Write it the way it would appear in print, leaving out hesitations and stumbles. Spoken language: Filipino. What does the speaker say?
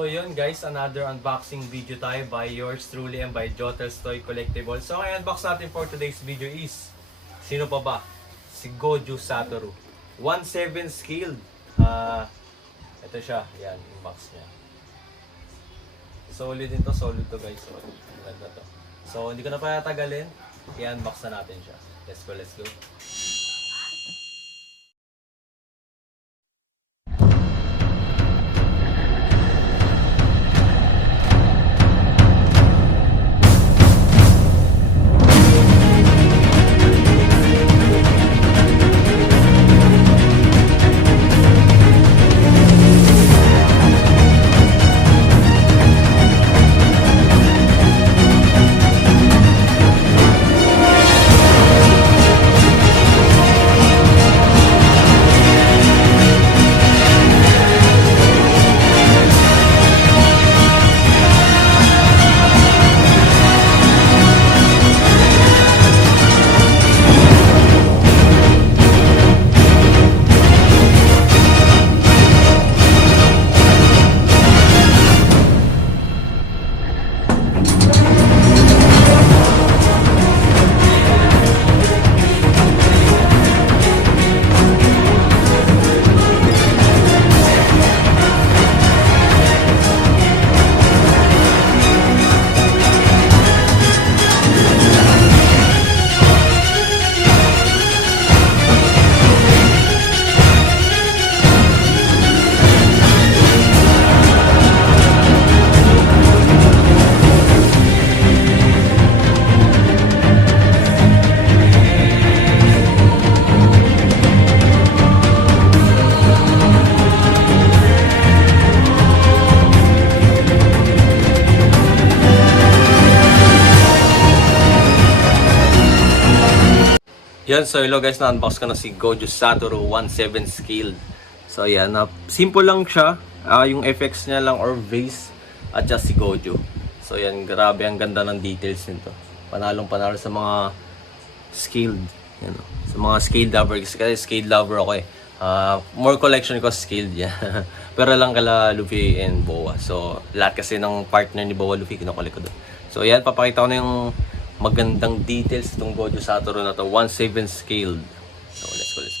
So yun guys, another unboxing video tayo by yours truly and by Jotel's Toy Collectible. So ang unbox natin for today's video is, sino pa ba? Si Goju Satoru. 1/7 scaled. Ito siya, yan, yung box niya. Solid din to, solid to guys. So, ganda to. So hindi ko na patatagalin, i-unbox na natin siya. Let's go, let's go. Yan, so hello guys, na-unbox ko na si Goju Satoru 1/7 scaled. So yan, simple lang siya. Yung effects niya lang or vase at just si Goju. So yan, grabe ang ganda ng details nito. Panalong panalo sa mga scaled. Yan, sa mga scaled lover. Kasi scaled lover ako eh. More collection ko scaled yan. Pero lang kala Luffy and Boa. So lahat kasi ng partner ni Boa Luffy kinukulik ko doon. So yan, papakita ko na yung magandang details itong Goju Satoru na to, 1/7 scaled. So let's go, let's go.